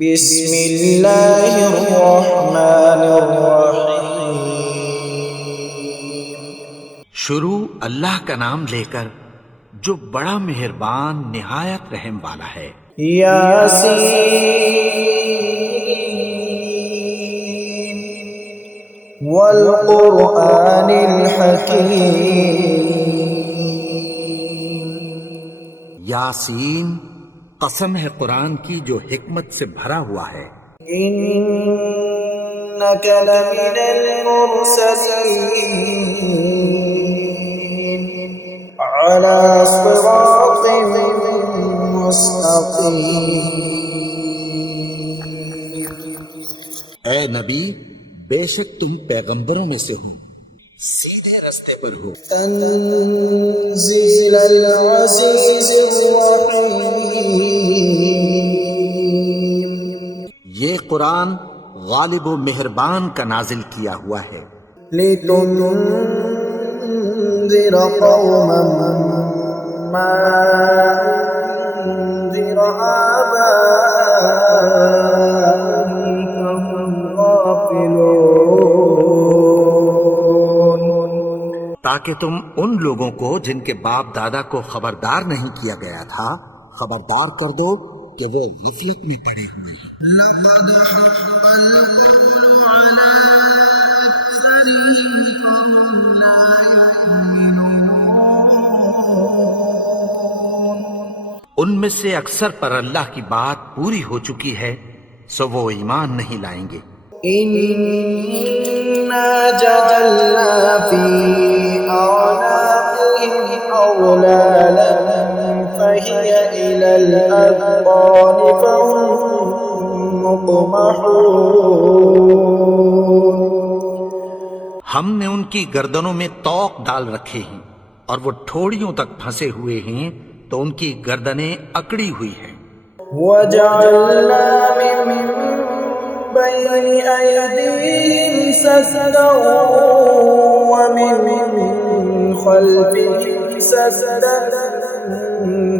بسم اللہ الرحمن الرحیم۔ شروع اللہ کا نام لے کر جو بڑا مہربان نہایت رحم والا ہے۔ یاسین والقرآن الحکیم۔ یاسین، قسم ہے قرآن کی جو حکمت سے بھرا ہوا ہے۔ انک لمن المرسلین علی صراط مستقیم۔ اے نبی، بے شک تم پیغمبروں میں سے ہو، سیدھے رستے پر ہو۔ تنزیل العزیز الرحیم۔ یہ قرآن غالب و مہربان کا نازل کیا ہوا ہے۔ لتنذر قوما ما انذر آباؤهم فهم غافلون۔ تاکہ تم ان لوگوں کو جن کے باپ دادا کو خبردار نہیں کیا گیا تھا خبردار کر دو کہ وہ غفلت میں پڑے ہوئے ہیں۔ لقد حق القول على أكثرهم فهم لا يؤمنون۔ ان میں سے اکثر پر اللہ کی بات پوری ہو چکی ہے، سو وہ ایمان نہیں لائیں گے۔ إنا جعلنا في أعناقهم أغلالا فهي إلى الأذقان فهم مقمحون۔ ہم نے ان کی گردنوں میں طوق ڈال رکھے ہیں اور وہ ٹھوڑیوں تک پھنسے ہوئے ہیں، تو ان کی گردنیں اکڑی ہوئی ہیں۔ وجعلنا من بين أيديهم سدا ومن خلفهم سدا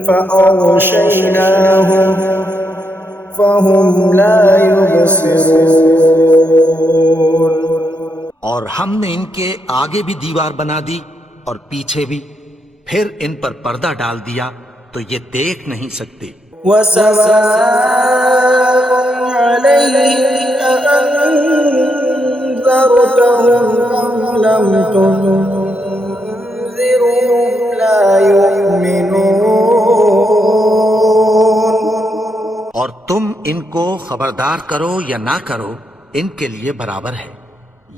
فأغشيناهم فهم لا يبصرون۔ اور ہم نے ان کے آگے بھی دیوار بنا دی اور پیچھے بھی، پھر ان پر پردہ ڈال دیا تو یہ دیکھ نہیں سکتے۔ وسواء عليهم أأنذرتهم أم لم تنذرهم لا يؤمنون۔ اور تم ان کو خبردار کرو یا نہ کرو، ان کے لیے برابر ہے،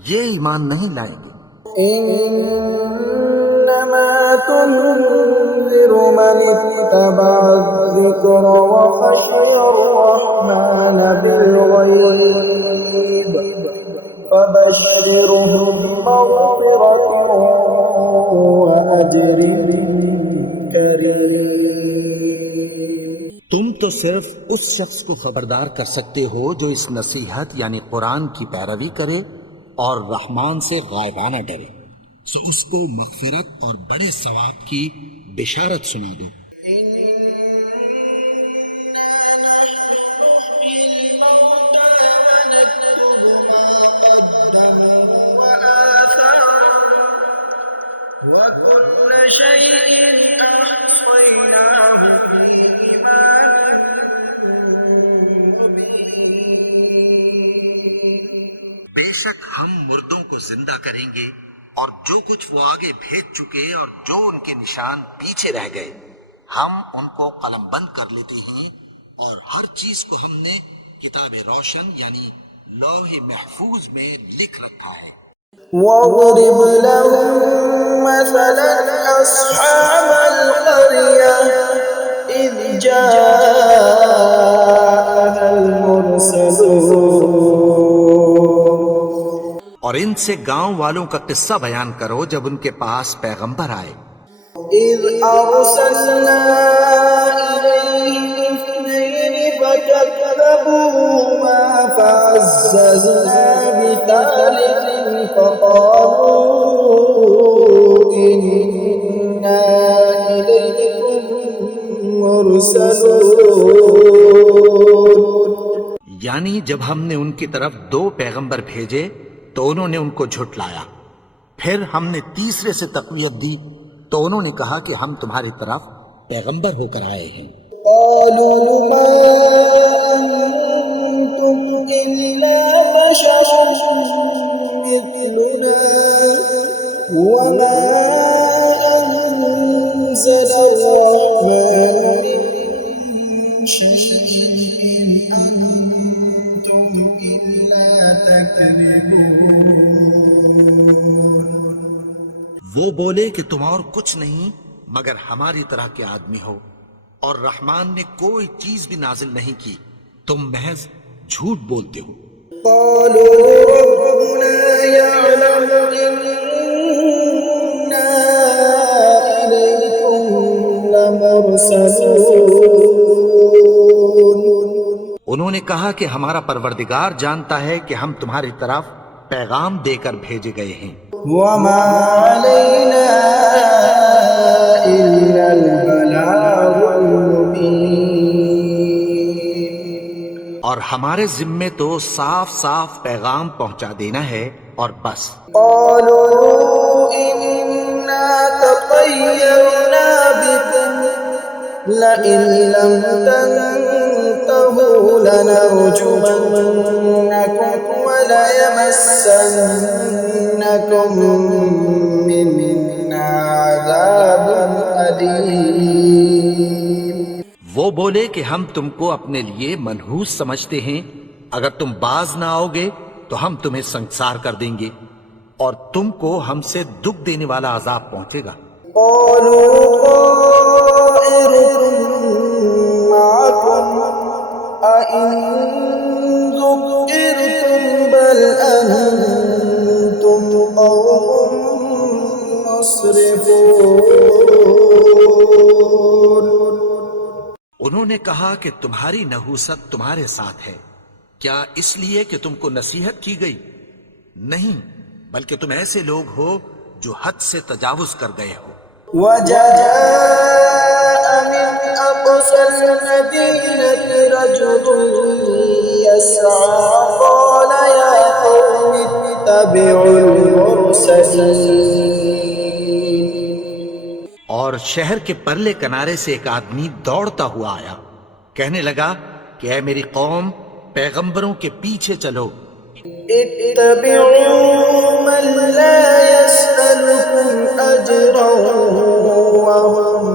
یہ ایمان نہیں لائیں گے۔ إنما تنذر من اتبع الذكر وخشي الرحمن بالغيب فبشرهم بمغفرة وأجر كريم۔ تم تو صرف اس شخص کو خبردار کر سکتے ہو جو اس نصیحت یعنی قرآن کی پیروی کرے اور رحمان سے غائبانہ ڈرے، سو اس کو مغفرت اور بڑے ثواب کی بشارت سنا دو۔ وكل شيء أحصيناه في إمام مبين۔ بے شک ہم مردوں کو زندہ کریں گے اور جو کچھ وہ آگے بھیج چکے اور جو ان کے نشان پیچھے رہ گئے ہم ان کو قلم بند کر لیتے ہیں، اور ہر چیز کو ہم نے کتاب روشن یعنی لوح محفوظ میں لکھ رکھا ہے۔ واضرب لهم مثلا أصحاب القرية إذ جاءها المرسلون۔ اور ان سے گاؤں والوں کا قصہ بیان کرو جب ان کے پاس پیغمبر آئے۔ إذ أرسلنا إليهم اثنين فكذبوهما فعززنا بثالث فقالوا إنا إليكم مرسلون۔ یعنی جب ہم نے ان کی طرف 2 پیغمبر بھیجے تو انہوں نے ان کو جھٹلایا، پھر ہم نے تیسرے سے تقویت دی تو انہوں نے کہا کہ ہم تمہاری طرف پیغمبر ہو کر آئے ہیں۔ قالوا ما أنتم إلا بشر مثلنا وما أنزل الرحمن من شيء إن أنتم إلا تكذبون۔ وہ بولے کہ تم اور کچھ نہیں مگر ہماری طرح کے آدمی ہو، اور رحمان نے کوئی چیز بھی نازل نہیں کی، تم محض جھوٹ بولتے ہو۔ قالوا ربنا يعلم إنا إليكم لمرسلون۔ انہوں نے کہا کہ ہمارا پروردگار جانتا ہے کہ ہم تمہاری طرف پیغام دے کر بھیجے گئے ہیں، وما علينا إلا البلاغ المبين۔ اور ہمارے ذمے تو صاف صاف پیغام پہنچا دینا ہے اور بس۔ قالوا إنا تطيرنا بكم لئن لم تنتهوا لنرجمنكم وليمسنكم منا عذاب أليم۔ وہ بولے کہ ہم تم کو اپنے لیے منحوس سمجھتے ہیں، اگر تم باز نہ آؤ گے تو ہم تمہیں سنسار کر دیں گے اور تم کو ہم سے دکھ دینے والا عذاب پہنچے گا۔ قالوا طائركم معكم أئن ذكرتم بل أنتم قوم مسرفون۔ انہوں نے کہا کہ تمہاری نحوست تمہارے ساتھ ہے، کیا اس لیے کہ تم کو نصیحت کی گئی؟ نہیں، بلکہ تم ایسے لوگ ہو جو حد سے تجاوز کر گئے ہو۔ وجاء من أقصى المدينة رجل يسعى قال يا قوم اتبعوا المرسلين۔ اور شہر کے پرلے کنارے سے ایک آدمی دوڑتا ہوا آیا، کہنے لگا کہ اے میری قوم، پیغمبروں کے پیچھے چلو۔ اتبعوا من لا يسألكم أجرا وهم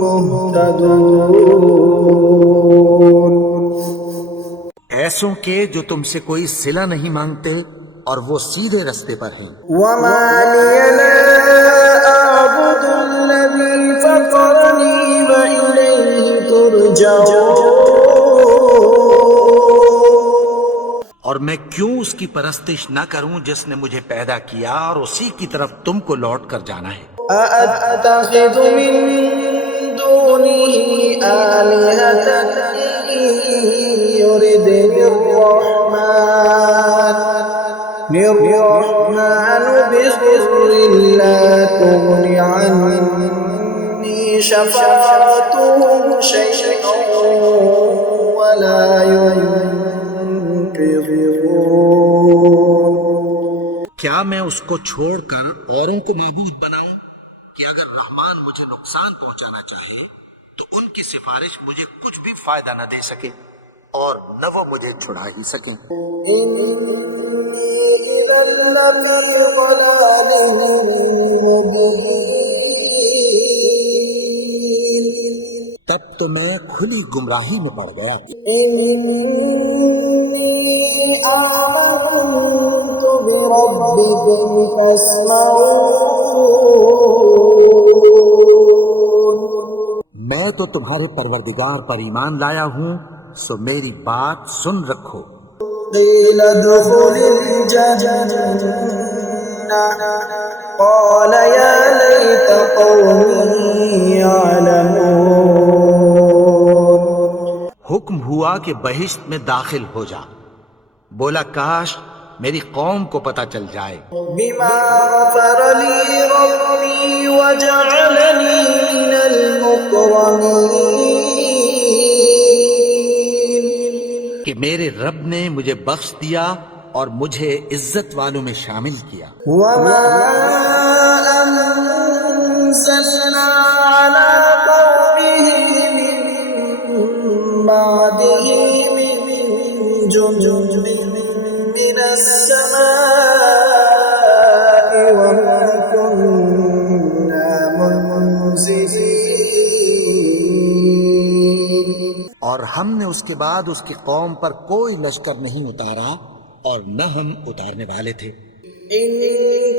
مهتدون۔ ایسوں کے جو تم سے کوئی صلہ نہیں مانگتے اور وہ سیدھے رستے پر ہیں۔ وما لي لا أعبد الذي فطرني وإليه ترجعون۔ اور میں کیوں اس کی پرستش نہ کروں جس نے مجھے پیدا کیا اور اسی کی طرف تم کو لوٹ کر جانا ہے۔ أأتخذ من دونه آلهة إن يردني الرحمن بضر لا تغن عني شفاعتهم شيئا ولا ينقذون۔ کیا میں اس کو چھوڑ کر اوروں کو معبود بناؤں کہ اگر رحمان مجھے نقصان پہنچانا چاہے تو ان کی سفارش مجھے کچھ بھی فائدہ نہ دے سکے اور نہ وہ مجھے چھڑا ہی سکیں۔ تب تو میں کھلی گمراہی میں پڑ گیا۔ آمنت بربكم فاسمعون۔ میں تو تمہارے پروردگار پر ایمان لایا ہوں، سو میری بات سن رکھو۔ قيل ادخل الجنة قال يا ليت قومي يعلمون۔ حکم ہوا کہ بہشت میں داخل ہو جا، بولا کاش میری قوم کو پتہ چل جائے۔ بما غفر لي ربي وجعلني من المكرمين۔ کہ میرے رب نے مجھے بخش دیا اور مجھے عزت والوں میں شامل کیا. وما أنزلنا على قومه من بعده من جند من السماء وما كنا منزلين. اور ہم نے اس کے بعد اس کی قوم پر کوئی لشکر نہیں اتارا اور نہ ہم اتارنے والے تھے. إن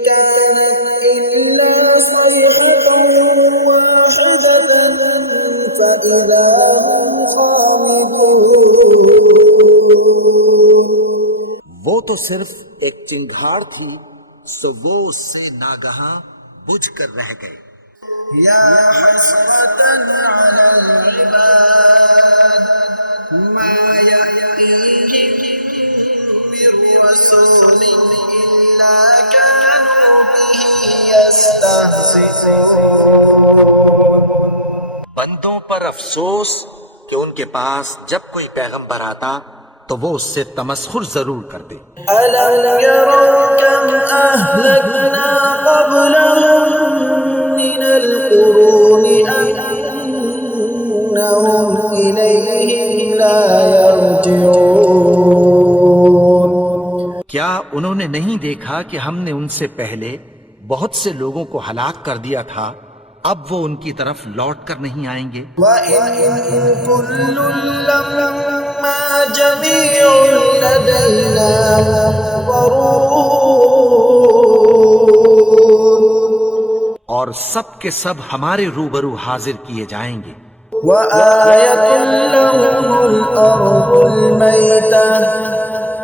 كانت إلا صيحة واحدة فإذا هم خامدون. وہ تو صرف ایک چنگھاڑ تھی سو وہ اس سے ناگہاں بجھ کر رہ گئے. يا حسرة على العباد ما يأتيهم من رسول إلا كانوا به يستهزئون. بندوں پر افسوس کہ ان کے پاس جب کوئی پیغمبر آتا تو وہ اس سے تمسخر ضرور کرتے. ألم يروا كم أهلكنا قبلهم من القرون أنهم إليهم لا يرجعون. کیا انہوں نے نہیں دیکھا کہ ہم نے ان سے پہلے بہت سے لوگوں کو ہلاک کر دیا تھا، اب وہ ان کی طرف لوٹ کر نہیں آئیں گے؟ وَإِن كُلٌّ لَّمَّا جَمِيعٌ لَّدَيْنَا مُحْضَرُونَ. اور سب کے سب ہمارے روبرو حاضر کیے جائیں گے. وَآيَةٌ لَّهُمُ الْأَرْضُ الْمَيْتَةُ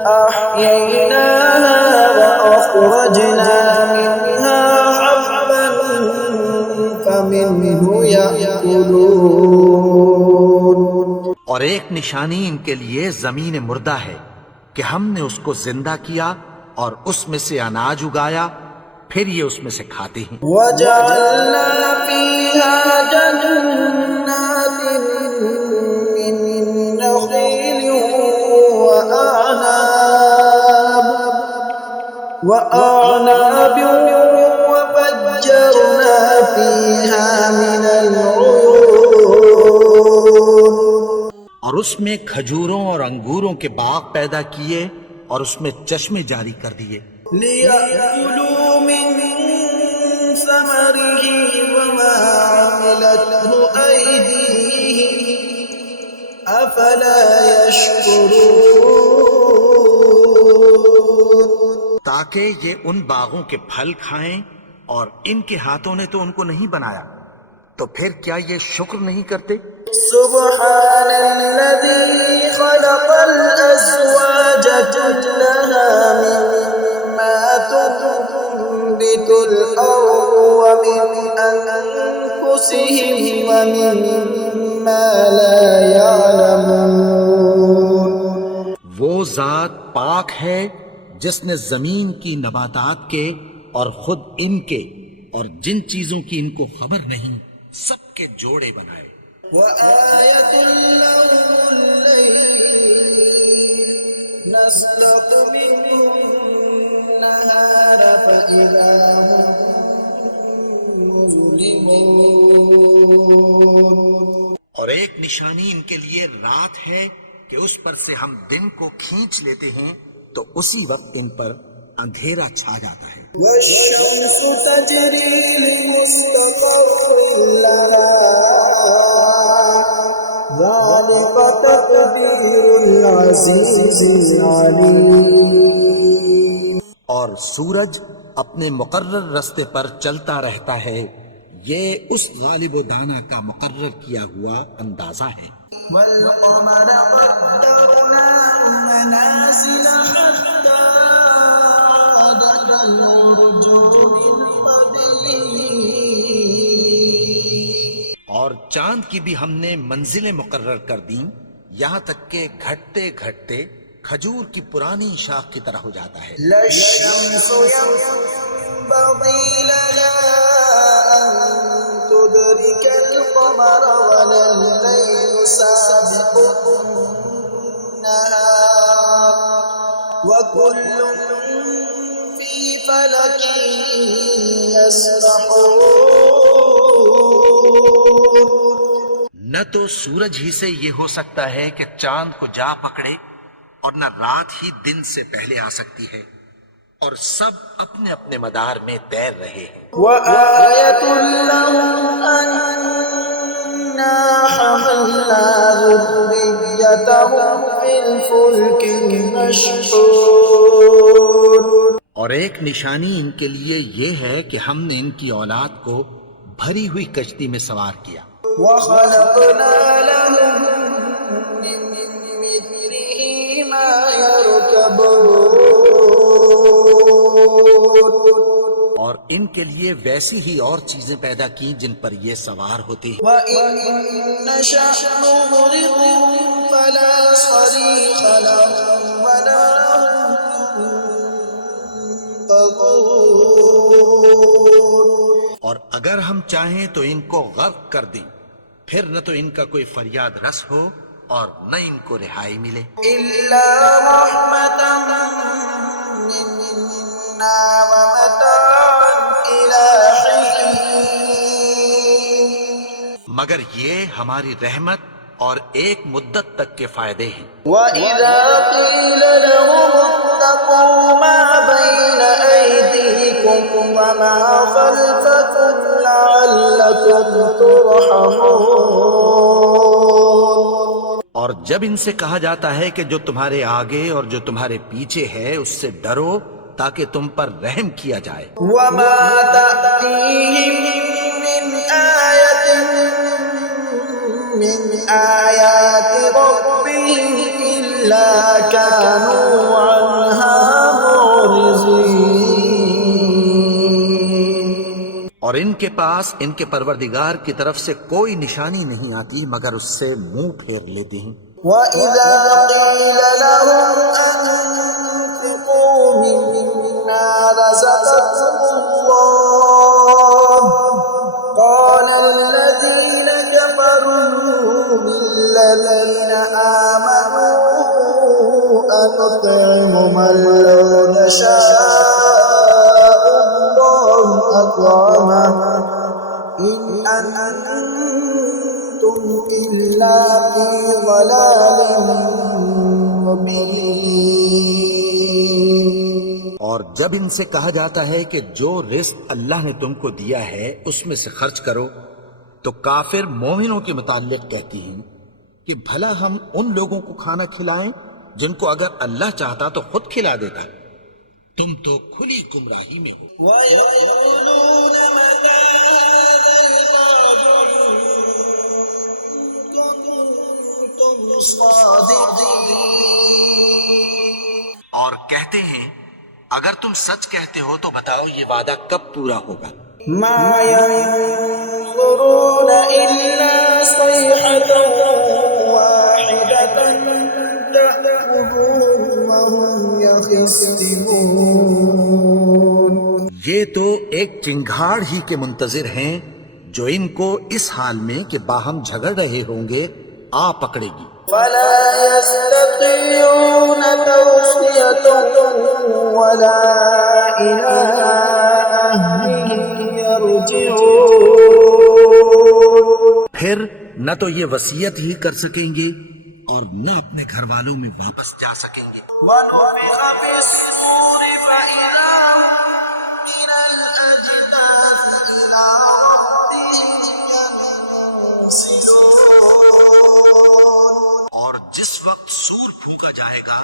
أَحْيَيْنَاهَا وَأَخْرَجْنَا مِنْهَا حَبًّا فَمِنْهُ يَأْكُلُونَ. اور ایک نشانی ان کے لیے زمین مردہ ہے کہ ہم نے اس کو زندہ کیا اور اس میں سے اناج اگایا، پھر یہ اس میں سے کھاتے ہیں. وَجَعَلْنَا فِيهَا جَنَّاتٍ مِّن نَّخِيلٍ وَأَعْنَابٍ وَفَجَّرْنَا فِيهَا مِنَ الْعُيُونِ. اور اس میں کھجوروں اور انگوروں کے باغ پیدا کیے اور اس میں چشمے جاری کر دیے. لِيَأْكُلُوا مِن ثَمَرِهِ وَمَا عَمِلَتْهُ أَيْدِيهِمْ أَفَلَا يَشْكُرُونَ. تاکہ یہ ان باغوں کے پھل کھائیں اور ان کے ہاتھوں نے تو ان کو نہیں بنایا، تو پھر کیا یہ شکر نہیں کرتے؟ سبحان الذي خلق الأزواج كلها مما تنبت الأرض ومن أنفسهم ومما لا يعلمون. وہ ذات پاک ہے جس نے زمین کی نباتات کے اور خود ان کے اور جن چیزوں کی ان کو خبر نہیں سب کے جوڑے بنائے. وآية لهم الليل نسلق منه النهار فإذا هم مظلمون. اور ایک نشانی ان کے لیے رات ہے کہ اس پر سے ہم دن کو کھینچ لیتے ہیں تو اسی وقت ان پر اندھیرا چھا جاتا ہے. والشمس تجري لمستقر لها ذلك تقدير العزيز العليم. اور سورج اپنے مقرر رستے پر چلتا رہتا ہے، یہ اس غالب و دانا کا مقرر کیا ہوا اندازہ ہے. والقمر قدرناه منازل حتى عاد كالعرجون القديم. اور چاند کی بھی ہم نے منزلیں مقرر کر دیں یہاں تک کہ گھٹتے گھٹتے کھجور کی پرانی شاخ کی طرح ہو جاتا ہے. لا الشمس ينبغي لها أن تدرك القمر ولا الليل سابق النهار وكل في فلك يسبحون. نہ تو سورج ہی سے یہ ہو سکتا ہے کہ چاند کو جا پکڑے، اور نہ رات ہی دن سے پہلے آ سکتی ہے، اور سب اپنے اپنے مدار میں تیر رہے ہیں. وآية لهم أنا حملنا ذريتهم في الفلك المشحون. اور ایک نشانی ان کے لیے یہ ہے کہ ہم نے ان کی اولاد کو بھری ہوئی کشتی میں سوار کیا. وخلقنا لهم من مثله ما يركبون. اور ان کے لیے ویسی ہی اور چیزیں پیدا کی جن پر یہ سوار ہوتے ہیں. وَإِن نَّشَأْ نُغْرِقْهُمْ فَلَا صَرِيخَ لَهُمْ وَلَا هُمْ ينقذون. اور اگر ہم چاہیں تو ان کو غرق کر دیں، پھر نہ تو ان کا کوئی فریاد رس ہو اور نہ ان کو رہائی ملے. إِلَّا رَحْمَةً مِّنَّا وَمَتَاعًا إِلَىٰ حِينٍ. مگر یہ ہماری رحمت اور ایک مدت تک کے فائدے ہیں. وَإِذَا قِيلَ لَهُمُ اتَّقُوا مَا بَيْنَ أَيْدِيكُمْ وَمَا خَلْفَكُمْ لَعَلَّكُمْ تُرْحَمُونَ. اور جب ان سے کہا جاتا ہے کہ جو تمہارے آگے اور جو تمہارے پیچھے ہے اس سے ڈرو تاکہ تم پر رحم کیا جائے. وَمَا تَأْتِيهِم مِّنْ آيَةٍ مِّنْ آيَاتِ رَبِّهِمْ إِلَّا كَانُوا عَنْهَا مُعْرِضِينَ. اور ان کے پاس ان کے پروردگار کی طرف سے کوئی نشانی نہیں آتی مگر اس سے منہ پھیر لیتے ہیں. وَإِذَا قِيلَ لَهُمْ أَنفِقُوا مِمَّا رَزَقَكُمُ اللَّهُ قَالَ الَّذِينَ كَفَرُوا لِلَّذِينَ آمَنُوا أَنُطْعِمُ مَن لَّوْ يَشَاءُ اللَّهُ أَطْعَمَهُ إِنْ أَنتُمْ إِلَّا فِي ضَلَالٍ مُّبِينٍ. اور جب ان سے کہا جاتا ہے کہ جو رزق اللہ نے تم کو دیا ہے اس میں سے خرچ کرو، تو کافر مومنوں کے متعلق کہتی ہیں کہ بھلا ہم ان لوگوں کو کھانا کھلائیں جن کو اگر اللہ چاہتا تو خود کھلا دیتا. تم تو کھلی گمراہی میں ہو. وَيَقُولُونَ مَتَىٰ هَٰذَا الْوَعْدُ إِن كُنتُمْ صَادِقِينَ. اور کہتے ہیں اگر تم سچ کہتے ہو تو بتاؤ یہ وعدہ کب پورا ہوگا. مَا يَنظُرُونَ إِلَّا صَيْحَةً وَاحِدَةً تَأْخُذُهُمْ وَهُمْ يَخِصِّمُونَ. یہ تو ایک چنگھاڑ ہی کے منتظر ہیں جو ان کو اس حال میں کہ باہم جھگڑ رہے ہوں گے آ پکڑے گی. فَلَا يَسْتَطِيعُونَ تَوْصِيَةً وَلَا إِلَىٰ أَهْلِهِمْ يَرْجِعُونَ. پھر نہ تو یہ وصیت ہی کر سکیں گے اور نہ اپنے گھر والوں میں واپس جا سکیں گے. وَنُفِخَ فِي الصُّورِ فَإِذَا هُم مِّنَ الْأَجْدَاثِ إِلَىٰ رَبِّهِمْ يَنسِلُونَ. اور جس وقت سور پھونکا جائے گا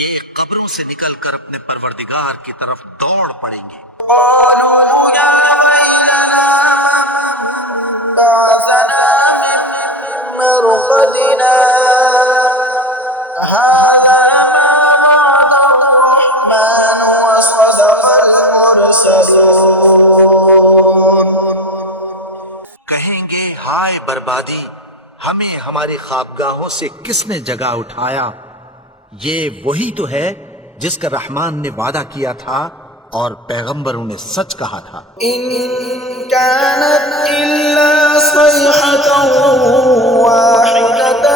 یہ قبروں سے نکل کر اپنے پروردگار کی طرف دوڑ پڑیں گے. قَالُوا يَا وَيْلَنَا مَن بَعَثَنَا مِن مَّرْقَدِنَا هَٰذَا مَا وَعَدَ الرَّحْمَٰنُ وَصَدَقَ الْمُرْسَلُونَ. کہیں گے ہائے بربادی، ہمیں ہماری خوابگاہوں سے کس نے جگا اٹھایا. یہ وہی تو ہے جس کا رحمان نے وعدہ کیا تھا اور پیغمبروں نے سچ کہا تھا. إِن كَانَتْ إِلَّا صَيْحَةً وَاحِدَةً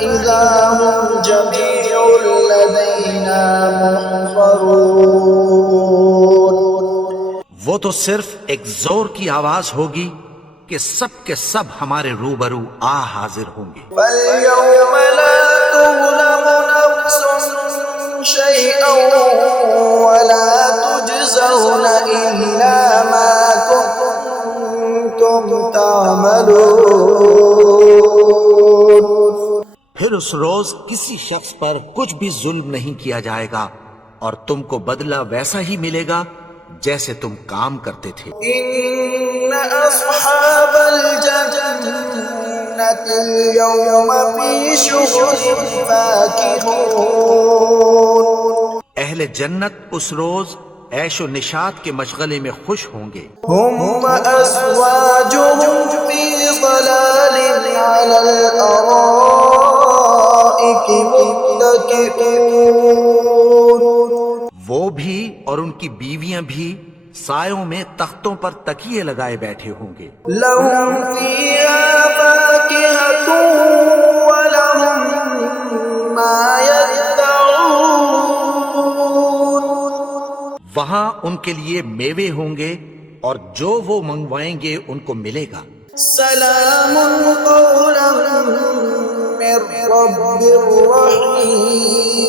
فإذا هم جميع لدينا محضرون. وہ تو صرف ایک زور کی آواز ہوگی کہ سب کے سب ہمارے روبرو حاضر ہوں گے. فاليوم لا تظلم نفس شيئا ولا تجزون إلا ما كنتم تعملون. پھر اس روز کسی شخص پر کچھ بھی ظلم نہیں کیا جائے گا اور تم کو بدلہ ویسا ہی ملے گا جیسے تم کام کرتے تھے. إن أصحاب الجنة اليوم في شغل فاكهون. اہل جنت اس روز عیش و نشاط کے مشغلے میں خوش ہوں گے. هم وأزواجهم في ظلال على الأرائك متكئون. وہ بھی اور ان کی بیویاں بھی سایوں میں تختوں پر تکیے لگائے بیٹھے ہوں گے. لهم فيها فاكهة ولهم ما يدعون. وہاں ان کے لیے میوے ہوں گے اور جو وہ منگوائیں گے ان کو ملے گا. سلام قولا من رب رحیم.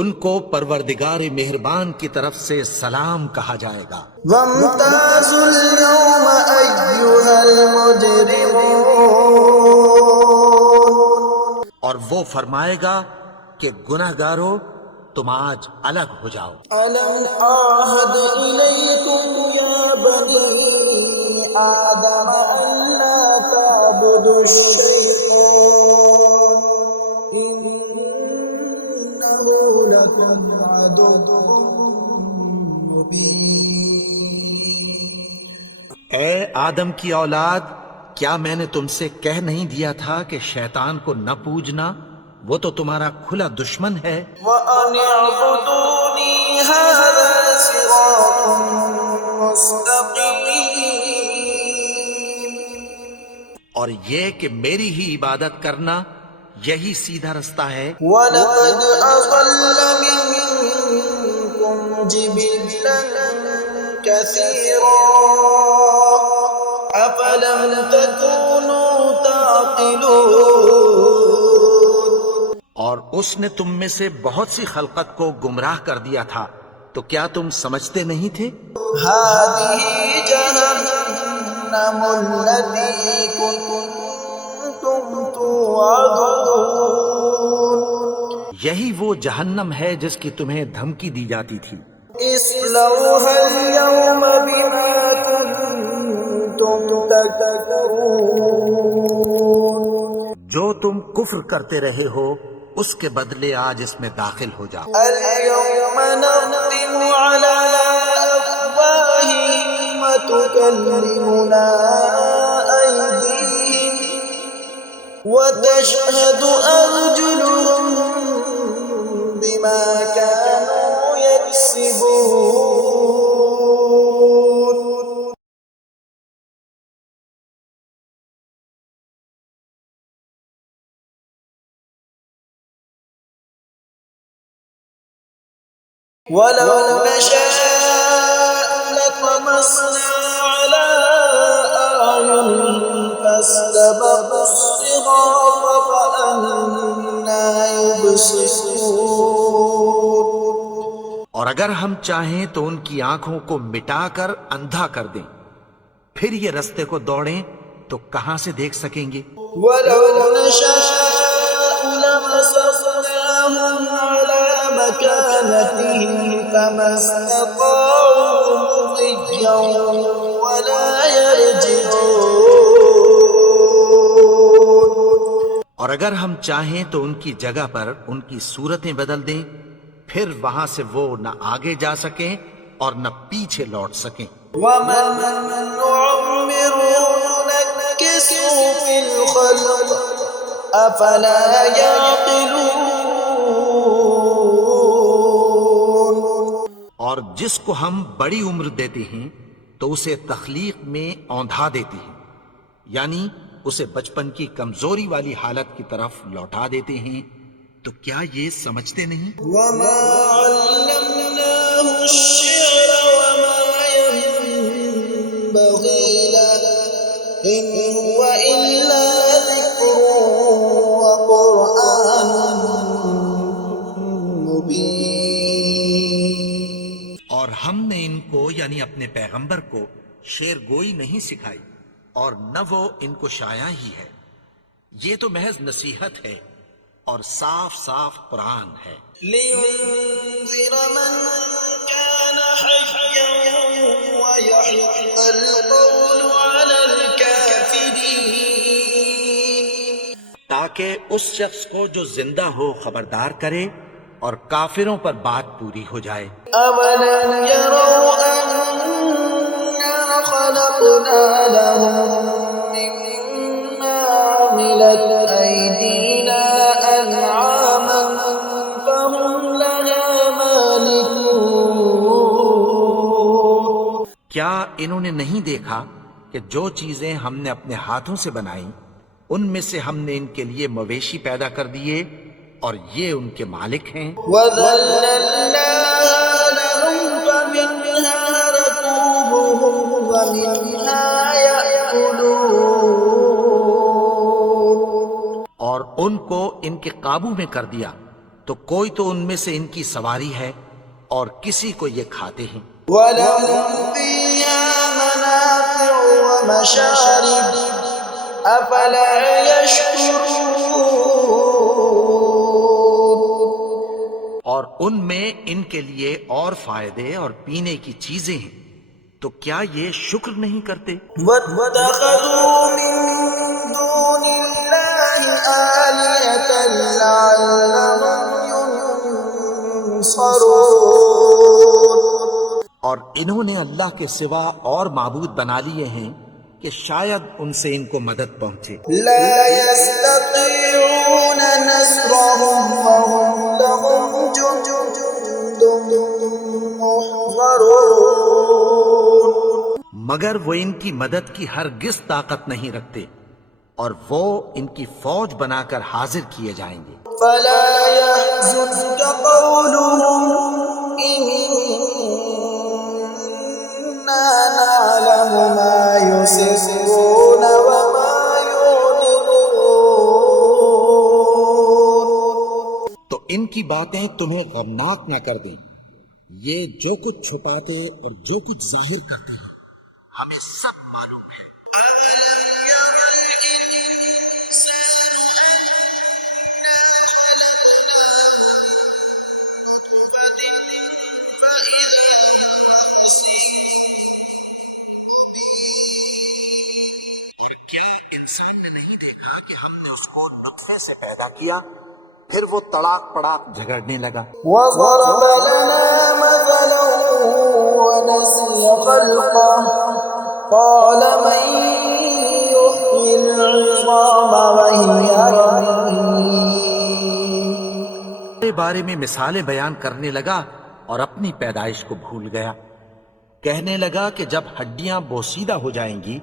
ان کو پروردگار مہربان کی طرف سے سلام کہا جائے گا. وامتازوا اليوم أيها المجرمون. اور وہ فرمائے گا کہ گناہگارو تم آج الگ ہو جاؤ. ألم أعهد إليكم يا بني آدم ألا تعبدوا الشيطان إنه لكم عدو مبين. اے آدم کی اولاد، کیا میں نے تم سے کہہ نہیں دیا تھا کہ شیطان کو نہ پوجنا؟ وہ تو تمہارا کھلا دشمن ہے. وَأَنِ اعْبُدُونِي هَذَا صِرَاطٌ مُسْتَقِيمٌ. اور یہ کہ میری ہی عبادت کرنا یہی سیدھا رستہ ہے. وَلَقَدْ أَضَلَّ مِنكُمْ جِبِلًّا كَثِيرًا أَفَلَمْ تَكُونُوا تَعْقِلُونَ. اور اس نے تم میں سے بہت سی خلقت کو گمراہ کر دیا تھا، تو کیا تم سمجھتے نہیں تھے؟ هَذِهِ جَهَنَّمُ الَّتِي كُنتُمْ تُوعَدُونَ. یہی وہ جہنم ہے جس کی تمہیں دھمکی دی جاتی تھی. اصلوها اليوم بما كنتم تكفرون. جو تم کفر کرتے رہے ہو اس کے بدلے آج اس میں داخل ہو جاؤ. اليوم نختم على أفواههم وتكلمنا أيديهم وتشهد أرجلهم بما كانوا يكسبون. ولو نشاء لطمسنا على أعينهم فاستبقوا الصراط فأنى يبصرون. اور اگر ہم چاہیں تو ان کی آنکھوں کو مٹا کر اندھا کر دیں، پھر یہ رستے کو دوڑیں تو کہاں سے دیکھ سکیں گے. ولو نشاء لمسخناهم على مكانتهم فما استطاعوا مضيا ولا يرجعون. اور اگر ہم چاہیں تو ان کی جگہ پر ان کی صورتیں بدل دیں، پھر وہاں سے وہ نہ آگے جا سکیں اور نہ پیچھے لوٹ سکیں. ومن نعمره ننكسه في الخلق أفلا يعقلون. اور جس کو ہم بڑی عمر دیتے ہیں تو اسے تخلیق میں اوندھا دیتے ہیں، یعنی اسے بچپن کی کمزوری والی حالت کی طرف لوٹا دیتے ہیں، تو کیا یہ سمجھتے نہیں؟ وما علمناه الشعر وما ينبغي له إن هو إلا ذكر وقرآن مبين. اور ہم نے ان کو یعنی اپنے پیغمبر کو شعر گوئی نہیں سکھائی، اور نہ وہ ان کو شاعر ہی ہے، یہ تو محض نصیحت ہے اور صاف صاف قرآن ہے۔ لينذر من كان حيا ويحق القول على الكافرين. تاکہ اس شخص کو جو زندہ ہو خبردار کرے اور کافروں پر بات پوری ہو جائے۔ أولم يروا أنا خلقنا لهم مما عملت أيدينا أنعاما فهم لها مالكون. کیا انہوں نے نہیں دیکھا کہ جو چیزیں ہم نے اپنے ہاتھوں سے بنائیں ان میں سے ہم نے ان کے لیے مویشی پیدا کر دیے اور یہ ان کے مالک ہیں۔ وَذَلَّلْنَاهَا لَهُمْ فَمِنْهَا رَكُوبُهُمْ وَمِنْهَا يَأْكُلُونَ. اور ان کو ان کے قابو میں کر دیا تو کوئی تو ان میں سے ان کی سواری ہے اور کسی کو یہ کھاتے ہیں۔ وَلَهُمْ فِيهَا مَنَافِعُ وَمَشَارِبُ أَفَلَا يَشْكُرُونَ. اور ان میں ان کے لیے اور فائدے اور پینے کی چیزیں ہیں، تو کیا یہ شکر نہیں کرتے؟ وَاتَّخَذُوا مِن دُونِ اللَّهِ آلِهَةً لَعَلَّهُمْ يُنصَرُونَ. اور انہوں نے اللہ کے سوا اور معبود بنا لیے ہیں کہ شاید ان سے ان کو مدد پہنچے۔ لا يستطيعون نصرهم وهم لهم جند محضرون. مگر وہ ان کی مدد کی ہرگز طاقت نہیں رکھتے اور وہ ان کی فوج بنا کر حاضر کیے جائیں گے۔ فلا يحزنك قولهم إنا نعلم ما يسرون وما يعلنون. تو ان کی باتیں تمہیں غمناک نہ کر دیں، یہ جو کچھ چھپاتے اور جو کچھ ظاہر کرتے ہیں ہمیں سب معلوم ہے۔ کیا انسان نے نہیں دیکھا کہ ہم نے اس کو نطفے سے پیدا کیا، پھر وہ تڑاک پڑاک جھگڑنے لگا۔ وضرب لنا مثلا ونسي خلقه قال من يحيي العظام وهي رميم. کے بارے میں مثالیں بیان کرنے لگا اور اپنی پیدائش کو بھول گیا۔ کہنے لگا کہ جب ہڈیاں بوسیدہ ہو جائیں گی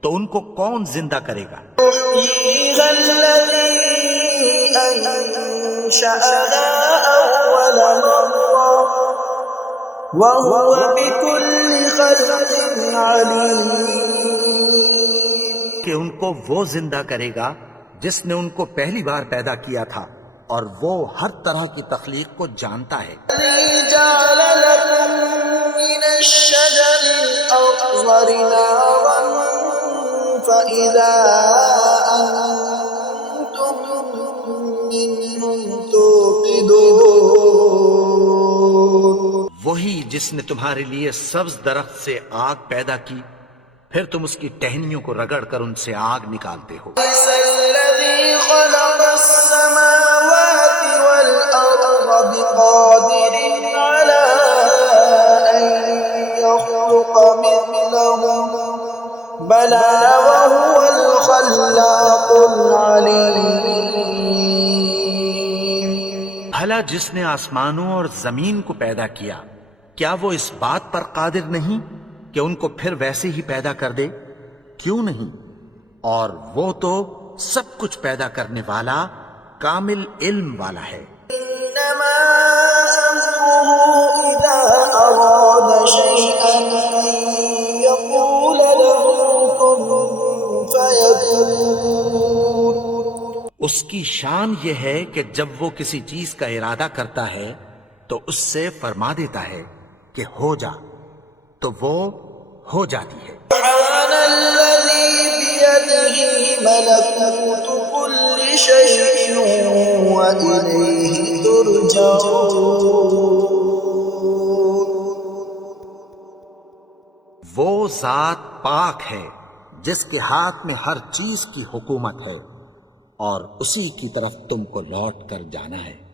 تو ان کو کون زندہ کرے گا؟ يحييها الذي أنشأها أول مرة وهو بكل خلق عليم. کہ ان کو وہ زندہ کرے گا جس نے ان کو پہلی بار پیدا کیا تھا اور وہ ہر طرح کی تخلیق کو جانتا ہے۔ الذي جعل لكم من الشجر الأخضر نارا فإذا أنتم منه توقدون. وہی جس نے تمہارے لیے سبز درخت سے آگ پیدا کی، پھر تم اس کی ٹہنیوں کو رگڑ کر ان سے آگ نکالتے ہو۔ ليس الذي خلق السماوات والأرض بقادر على أن يخلق مثلهم بلى وهو الخلاق العليم. بھلا جس نے آسمانوں اور زمین کو پیدا کیا، کیا وہ اس بات پر قادر نہیں کہ ان کو پھر ویسے ہی پیدا کر دے؟ کیوں نہیں؟ اور وہ تو سب کچھ پیدا کرنے والا کامل علم والا ہے۔ إنما أمره إذا أراد شيئا أن يقول له كن فيكون۔ اس کی شان یہ ہے کہ جب وہ کسی چیز کا ارادہ کرتا ہے تو اس سے فرما دیتا ہے کہ ہو جا، تو وہ ہو جاتی ہے۔ سبحان الذي بيده ملكوت كل شيء وإليه ترجعون۔ وہ ذات پاک ہے جس کے ہاتھ میں ہر چیز کی حکومت ہے اور اسی کی طرف تم کو لوٹ کر جانا ہے۔